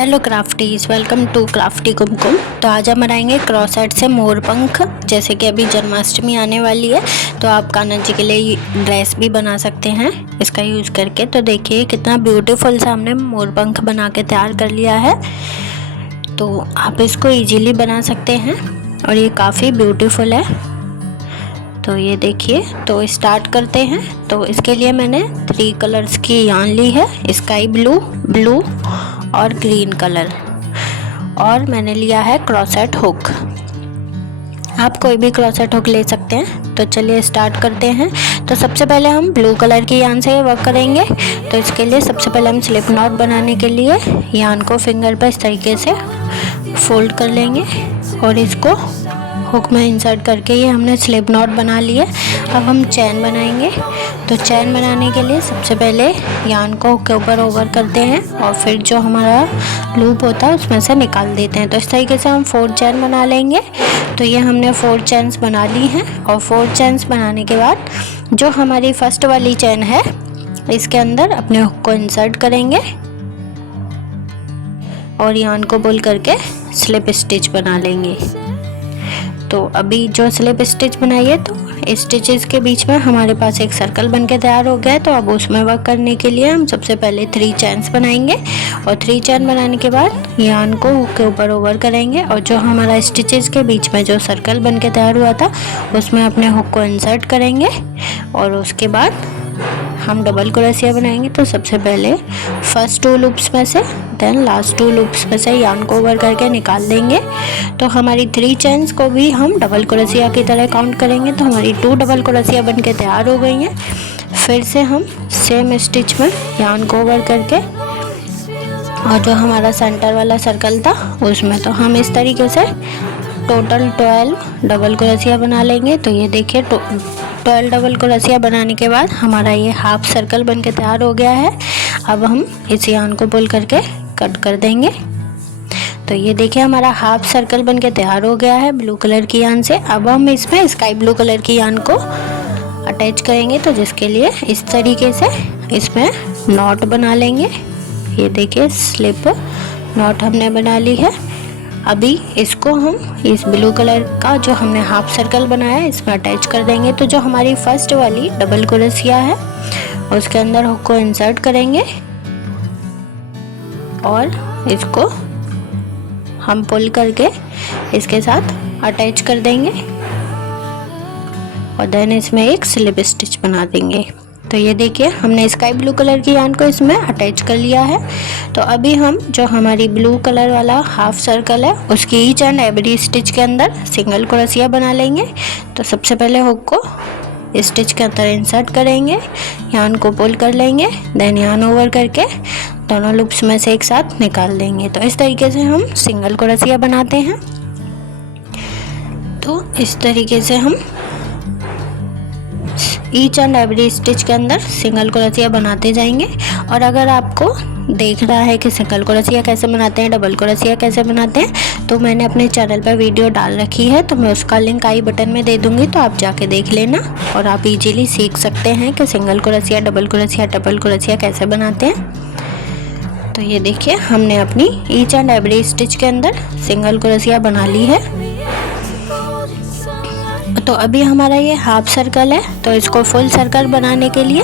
Hello क्राफ्टीज, welcome to crafty कुमकुम। तो आज हम बनाएंगे क्रॉस सेट से मोर पंख। जैसे कि अभी जन्माष्टमी आने वाली है तो आप कान्हा जी के लिए ड्रेस भी बना सकते हैं इसका यूज़ करके। तो देखिए कितना ब्यूटीफुल सा हमने मोर पंख बना के तैयार कर लिया है। तो आप इसको इजीली बना सकते हैं और ये काफ़ी ब्यूटीफुल है। तो ये देखिए, तो स्टार्ट करते हैं। तो इसके लिए मैंने 3 कलर्स की यान ली है, स्काई ब्लू, ब्लू और ग्रीन कलर, और मैंने लिया है क्रॉसेट हुक। आप कोई भी क्रॉसेट हुक ले सकते हैं। तो चलिए स्टार्ट करते हैं। तो सबसे पहले हम ब्लू कलर की यान से वर्क करेंगे। तो इसके लिए सबसे पहले हम स्लिप नॉट बनाने के लिए यान को फिंगर पर इस तरीके से फोल्ड कर लेंगे और इसको हुक में इंसर्ट करके ये हमने स्लिप नॉट बना लिया। अब हम चैन बनाएंगे। तो चैन बनाने के लिए सबसे पहले यान को हुक के ऊपर ओवर करते हैं और फिर जो हमारा लूप होता है उसमें से निकाल देते हैं। तो इस तरीके से हम 4 चैन बना लेंगे। तो ये हमने 4 चैन्स बना ली हैं और 4 चैन्स बनाने के बाद जो हमारी फर्स्ट वाली चैन है इसके अंदर अपने हुक को इंसर्ट करेंगे और यान को पुल करके स्लिप स्टिच बना लेंगे। तो अभी जो स्लिप स्टिच बनाई है तो स्टिचेस के बीच में हमारे पास एक सर्कल बन के तैयार हो गया है। तो अब उसमें वर्क करने के लिए हम सबसे पहले 3 चैन्स बनाएंगे और 3 चैन बनाने के बाद यान को हुक के ऊपर ओवर करेंगे और जो हमारा स्टिचेस के बीच में जो सर्कल बन के तैयार हुआ था उसमें अपने हुक को इंसर्ट करेंगे और उसके बाद हम डबल क्रोशिया बनाएंगे। तो सबसे पहले फर्स्ट 2 लूप्स में से देन लास्ट 2 लूप्स में से यान को ओवर करके निकाल देंगे। तो हमारी 3 चैन्स को भी हम डबल क्रोशिया की तरह काउंट करेंगे। तो हमारी 2 डबल क्रोशिया बन के तैयार हो गई हैं। फिर से हम सेम स्टिच में यान को ओवर करके और जो हमारा सेंटर वाला सर्कल था उसमें तो हम इस तरीके से टोटल 12 डबल क्रोशिया बना लेंगे। तो ये देखिए 12 डबल क्रोशिया बनाने के बाद हमारा ये हाफ सर्कल बन के तैयार हो गया है। अब हम इस यान को पुल करके कट कर देंगे। तो ये देखिए हमारा हाफ सर्कल बन के तैयार हो गया है ब्लू कलर की यान से। अब हम इसमें स्काई ब्लू कलर की यान को अटैच करेंगे। तो जिसके लिए इस तरीके से इसमें नॉट बना लेंगे। ये देखिए स्लिप नॉट हमने बना ली है। अभी इसको हम इस ब्लू कलर का जो हमने हाफ सर्कल बनाया है इसमें अटैच कर देंगे। तो जो हमारी फर्स्ट वाली डबल क्रोशिया है उसके अंदर हुक को इंसर्ट करेंगे और इसको हम पुल करके इसके साथ अटैच कर देंगे और देन इसमें एक स्लिप स्टिच बना देंगे। तो ये देखिए हमने स्काई ब्लू कलर की यान को इसमें अटैच कर लिया है। तो अभी हम जो हमारी ब्लू कलर वाला हाफ सर्कल है उसकी ईच एंड एवरी स्टिच के अंदर सिंगल क्रोशिया बना लेंगे। तो सबसे पहले हुक को स्टिच के अंदर इंसर्ट करेंगे, यान को पुल कर लेंगे, देन यान ओवर करके दोनों लूप्स में से एक साथ निकाल देंगे। तो इस तरीके से हम सिंगल क्रोशिया बनाते हैं। तो इस तरीके से हम ईच एंड एवरी स्टिच के अंदर सिंगल क्रोशिया बनाते जाएंगे। और अगर आपको देखना है कि सिंगल क्रोशिया कैसे बनाते हैं, डबल क्रोशिया कैसे बनाते हैं, तो मैंने अपने चैनल पर वीडियो डाल रखी है। तो मैं उसका लिंक आई बटन में दे दूंगी, तो आप जाके देख लेना और आप इजीली सीख सकते हैं कि single crochet, double crochet, triple crochet कैसे बनाते हैं। तो ये देखिए हमने अपनी ईच एंड एवरी स्टिच के अंदर सिंगल क्रोशिया बना ली है। तो अभी हमारा ये हाफ सर्कल है। तो इसको फुल सर्कल बनाने के लिए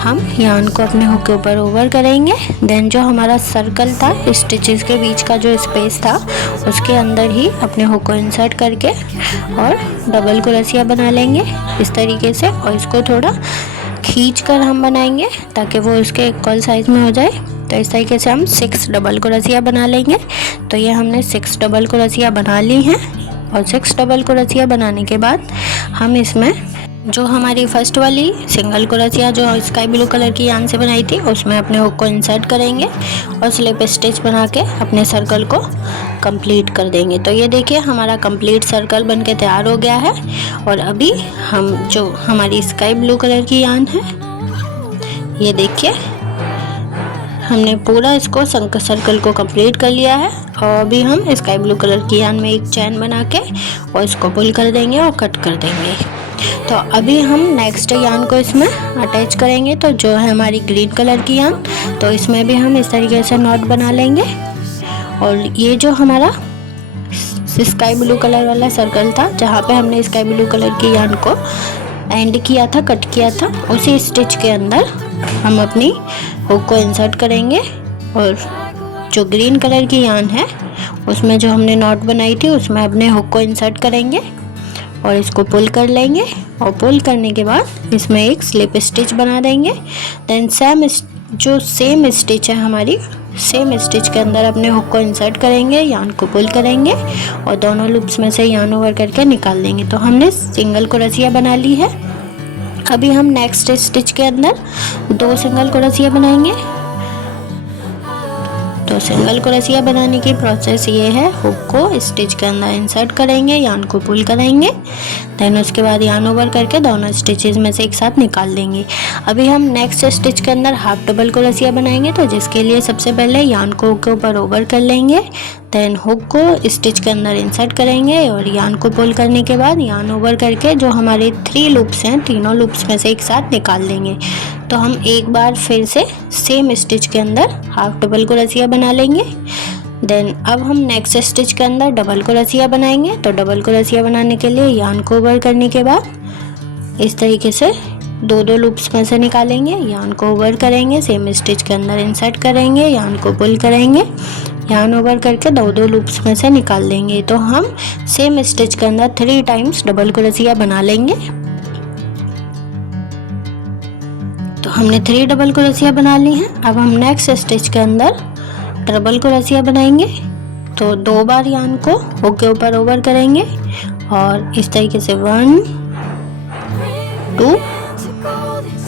हम यान को अपने हुक के ऊपर ओवर करेंगे। देन जो हमारा सर्कल था स्टिचेस के बीच का जो स्पेस था उसके अंदर ही अपने हुक को इंसर्ट करके और डबल क्रोशिया बना लेंगे इस तरीके से। और इसको थोड़ा खींच कर हम बनाएंगे ताकि वो उसके इक्वल साइज में हो जाए। तो इस तरीके से हम 6 डबल क्रोशिया बना लेंगे। तो ये हमने 6 डबल क्रोशिया बना ली हैं और 6 डबल क्रोशिया बनाने के बाद हम इसमें जो हमारी फर्स्ट वाली सिंगल क्रोशिया जो स्काई ब्लू कलर की यान से बनाई थी उसमें अपने हुक को इंसर्ट करेंगे और स्लिप स्टिच बना के अपने सर्कल को कंप्लीट कर देंगे। तो ये देखिए हमारा कंप्लीट सर्कल बन के तैयार हो गया है। और अभी हम जो हमारी स्काई ब्लू कलर की यान है ये देखिए हमने पूरा इसको सर्कल को कंप्लीट कर लिया है। और अभी हम स्काई ब्लू कलर की यान में एक चैन बना के और इसको पुल कर देंगे और कट कर देंगे। तो अभी हम नेक्स्ट यान को इसमें अटैच करेंगे। तो जो है हमारी ग्रीन कलर की यान, तो इसमें भी हम इस तरीके से नॉट बना लेंगे और ये जो हमारा स्काई ब्लू कलर वाला सर्कल था, जहाँ पे हमने स्काई ब्लू कलर की यान को एंड किया था, कट किया था, उसी स्टिच के अंदर हम अपनी हुक को इंसर्ट करेंगे। और जो ग्रीन कलर की यान है उसमें जो हमने नॉट बनाई थी उसमें अपने हुक को इंसर्ट करेंगे और इसको पुल कर लेंगे। और पुल करने के बाद इसमें एक स्लिप स्टिच बना देंगे। देन सेम स्टिच है हमारी, सेम स्टिच के अंदर अपने हुक को इंसर्ट करेंगे, यान को पुल करेंगे और दोनों लूप्स में से यान ओवर करके निकाल देंगे। तो हमने सिंगल क्रोशिया बना ली है। अभी हम नेक्स्ट स्टिच के अंदर 2 सिंगल क्रोशिया बनाएंगे। तो सिंगल क्रोशिया बनाने की प्रोसेस ये है, हुक को स्टिच के अंदर इंसर्ट करेंगे, यान को पुल करेंगे, देन उसके बाद यान ओवर करके दोनों स्टिचेस में से एक साथ निकाल देंगे। अभी हम नेक्स्ट स्टिच के अंदर हाफ डबल क्रोशिया बनाएंगे। तो जिसके लिए सबसे पहले यान को हुक के ऊपर ओवर कर लेंगे, देन हुक को स्टिच के अंदर इंसर्ट करेंगे और यान को पुल करने के बाद यान ओवर करके जो हमारे 3 लूप्स हैं, तीनों लूप्स में से एक साथ निकाल देंगे। तो हम एक बार फिर से सेम स्टिच के अंदर हाफ डबल क्रोशिया बना लेंगे। देन अब हम नेक्स्ट स्टिच के अंदर डबल क्रोशिया बनाएंगे। तो डबल क्रोशिया बनाने के लिए यान को ओवर करने के बाद इस तरीके से 2 लूप्स में से निकालेंगे, यान को ओवर करेंगे, सेम स्टिच के अंदर इंसर्ट करेंगे, यान को पुल करेंगे, यान ओवर करके 2 लूप्स में से निकाल देंगे। तो हम सेम स्टिच के अंदर 3 टाइम्स डबल क्रोशिया बना लेंगे। तो हमने 3 डबल क्रोशिया बना ली हैं। अब हम नेक्स्ट स्टिच के अंदर डबल क्रोशिया बनाएंगे। तो 2 बार यान को हुक के ऊपर ओवर करेंगे और इस तरीके से 1 2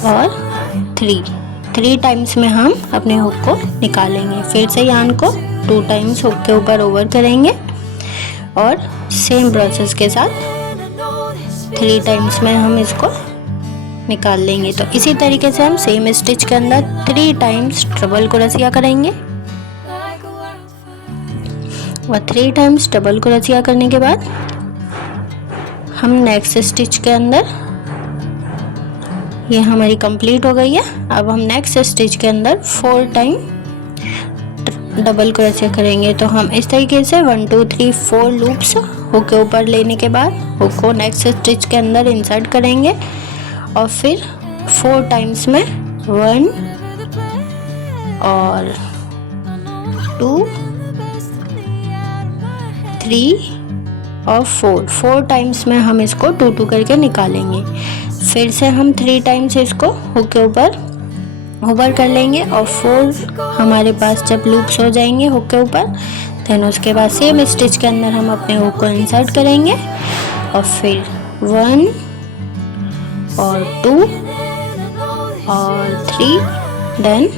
और 3 टाइम्स में हम अपने हुक को निकालेंगे। फिर से यान को 2 टाइम्स हुक के ऊपर ओवर करेंगे और सेम प्रोसेस के साथ 3 टाइम्स में हम इसको निकाल लेंगे। तो इसी तरीके से हम सेम स्टिच के अंदर 3 टाइम्स डबल क्रोशिया करेंगे और 3 टाइम्स डबल क्रोशिया करने के बाद हम नेक्स्ट स्टिच के अंदर, ये हमारी कंप्लीट हो गई है। अब हम नेक्स्ट स्टिच के अंदर 4 टाइम डबल क्रोशिया करेंगे। तो हम इस तरीके से 1 2 3 4 लूप्स हुक के ऊपर लेने के बाद हुक को नेक्स्ट स्टिच के अंदर इंसर्ट करेंगे और फिर 4 टाइम्स में 1 और 2 3 और 4 टाइम्स में हम इसको 2 करके निकालेंगे। फिर से हम 3 टाइम्स इसको हुक के ऊपर ओवर कर लेंगे और 4 हमारे पास जब लूप्स हो जाएंगे हुक के ऊपर, देन उसके बाद सेम स्टिच के अंदर हम अपने हुक को इंसर्ट करेंगे और फिर 1 और 2 और 3 देन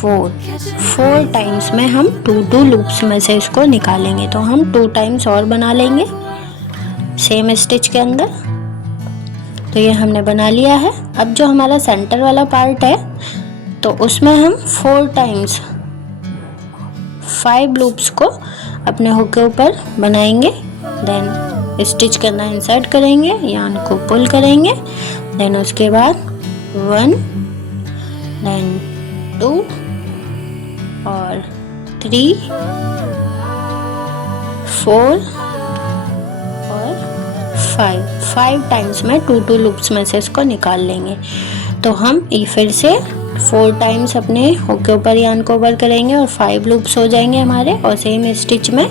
4 टाइम्स में हम 2 लूप्स में से इसको निकालेंगे। तो हम 2 टाइम्स और बना लेंगे सेम स्टिच के अंदर। तो ये हमने बना लिया है। अब जो हमारा सेंटर वाला पार्ट है तो उसमें हम 4 टाइम्स 5 लूप्स को अपने हुक के ऊपर बनाएंगे। देन स्टिच के अंदर इंसर्ट करेंगे, यान को पुल करेंगे, देन उसके बाद 1 देन 2 और 3 4 और 5 टाइम्स में 2 लूप्स में से इसको निकाल लेंगे। तो हम फिर से 4 टाइम्स अपने हुक के ऊपर यान को ओवर करेंगे और 5 लूप्स हो जाएंगे हमारे, और सेम स्टिच में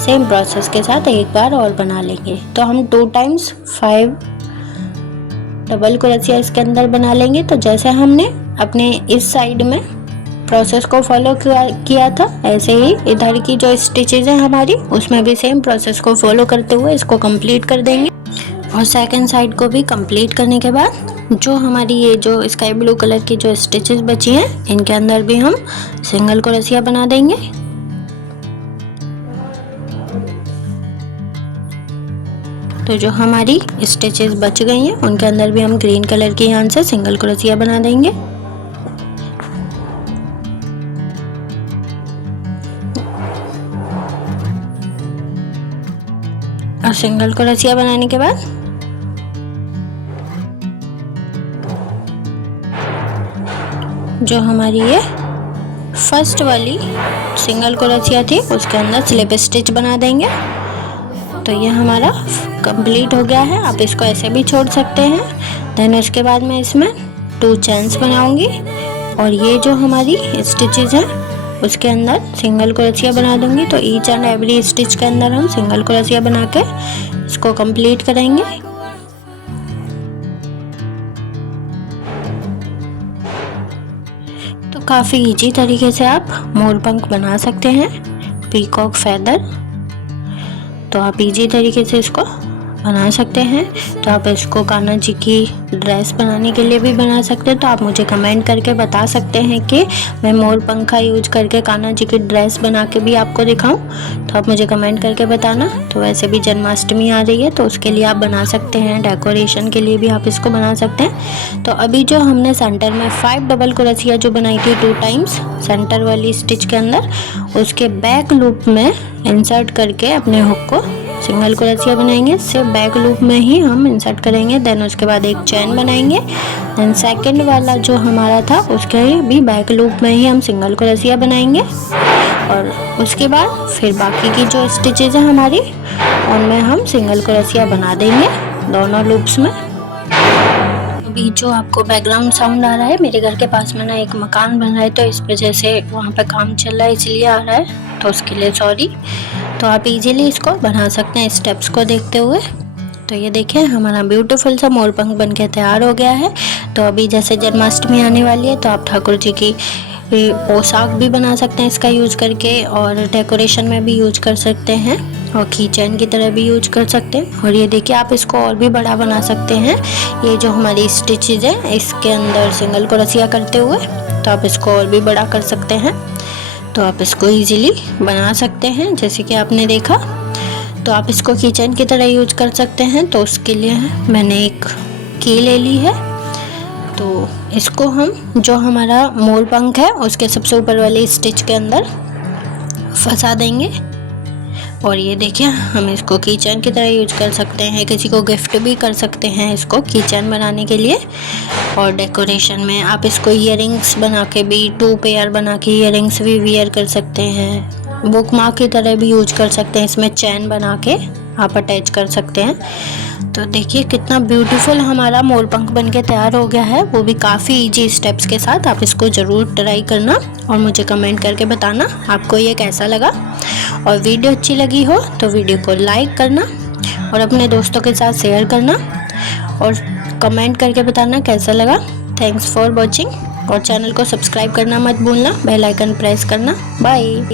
सेम प्रोसेस के साथ एक बार और बना लेंगे। तो हम 2 टाइम्स 5 डबल क्रोशिया इसके अंदर बना लेंगे। तो जैसे हमने अपने इस साइड में प्रोसेस को फॉलो किया था, ऐसे ही इधर की जो स्टिचेज हैं हमारी उसमें भी सेम प्रोसेस को फॉलो करते हुए इसको कंप्लीट कर देंगे। और सेकंड साइड को भी कंप्लीट करने के बाद जो हमारी ये जो स्काई ब्लू कलर की जो स्टिचेस बची हैं इनके अंदर भी हम सिंगल क्रोशिया बना देंगे। तो जो हमारी स्टिचेस बच गई हैं उनके अंदर भी हम ग्रीन कलर की यान से सिंगल क्रोशिया बना देंगे। और सिंगल क्रोशिया बनाने के बाद जो हमारी ये फर्स्ट वाली सिंगल क्रोशिया थी उसके अंदर स्लिप स्टिच बना देंगे। तो ये हमारा कंप्लीट हो गया है। आप इसको ऐसे भी छोड़ सकते हैं। देन उसके बाद मैं इसमें 2 चेन्स बनाऊंगी और ये जो हमारी स्टिचेस हैं उसके अंदर सिंगल क्रोशिया बना दूंगी। तो ईच एंड एवरी स्टिच के अंदर हम सिंगल क्रोशिया बना के इसको कंप्लीट करेंगे। तो काफ़ी इजी तरीके से आप मोर पंख बना सकते हैं, पीकॉक फेदर। तो आप इजी तरीके से इसको बना सकते हैं। तो आप इसको कान्हा जी की ड्रेस बनाने के लिए भी बना सकते हैं। तो आप मुझे कमेंट करके बता सकते हैं कि मैं मोर पंखा यूज करके कान्हा जी की ड्रेस बना के भी आपको दिखाऊं। तो आप मुझे कमेंट करके बताना। तो वैसे भी जन्माष्टमी आ रही है तो उसके लिए आप बना सकते हैं, डेकोरेशन के लिए भी आप इसको बना सकते हैं। तो अभी जो हमने सेंटर में 5 डबल क्रोशिया जो बनाई थी 2 टाइम्स सेंटर वाली स्टिच के अंदर, उसके बैक लूप में इंसर्ट करके अपने हुक को सिंगल क्रोशिया बनाएंगे। सिर्फ बैक लूप में ही हम इंसर्ट करेंगे। देन उसके बाद एक चेन बनाएंगे। देन सेकंड वाला जो हमारा था उसके भी बैक लूप में ही हम सिंगल क्रोशिया बनाएंगे और उसके बाद फिर बाकी की जो स्टिचेज है हमारी उनमें हम सिंगल क्रोशिया बना देंगे दोनों लूप्स में। अभी जो आपको बैकग्राउंड साउंड आ रहा है, मेरे घर के पास में ना एक मकान बन रहा है तो इस वजह से वहाँ पे काम चल रहा है इसलिए आ रहा है, तो उसके लिए सॉरी। तो आप इजीली इसको बना सकते हैं स्टेप्स को देखते हुए। तो ये देखिए हमारा ब्यूटीफुल सा मोर पंख बन के तैयार हो गया है। तो अभी जैसे जन्माष्टमी आने वाली है तो आप ठाकुर जी की पोशाक भी बना सकते हैं इसका यूज करके और डेकोरेशन में भी यूज कर सकते हैं और की चेन की तरह भी यूज कर सकते हैं। और ये देखिए आप इसको और भी बड़ा बना सकते हैं। ये जो हमारी स्टिचेज है इसके अंदर सिंगल क्रोशिया करते हुए तो आप इसको और भी बड़ा कर सकते हैं। तो आप इसको इजीली बना सकते हैं जैसे कि आपने देखा। तो आप इसको किचन की तरह यूज कर सकते हैं। तो उसके लिए मैंने एक की ले ली है। तो इसको हम जो हमारा मोर पंख है उसके सबसे ऊपर वाली स्टिच के अंदर फंसा देंगे। और ये देखिए हम इसको किचन की तरह यूज कर सकते हैं, किसी को गिफ्ट भी कर सकते हैं इसको किचन बनाने के लिए। और डेकोरेशन में आप इसको ईयरिंग्स बना के भी 2 पेयर बना के ईयरिंग्स भी वियर कर सकते हैं, बुक मार्क की तरह भी यूज कर सकते हैं। इसमें चैन बना के आप अटैच कर सकते हैं। तो देखिए कितना ब्यूटीफुल हमारा मोर पंख बन के तैयार हो गया है, वो भी काफ़ी इजी स्टेप्स के साथ। आप इसको ज़रूर ट्राई करना और मुझे कमेंट करके बताना आपको ये कैसा लगा। और वीडियो अच्छी लगी हो तो वीडियो को लाइक करना और अपने दोस्तों के साथ शेयर करना और कमेंट करके बताना कैसा लगा। थैंक्स फॉर वॉचिंग और चैनल को सब्सक्राइब करना मत भूलना, बेल आइकन प्रेस करना। बाय।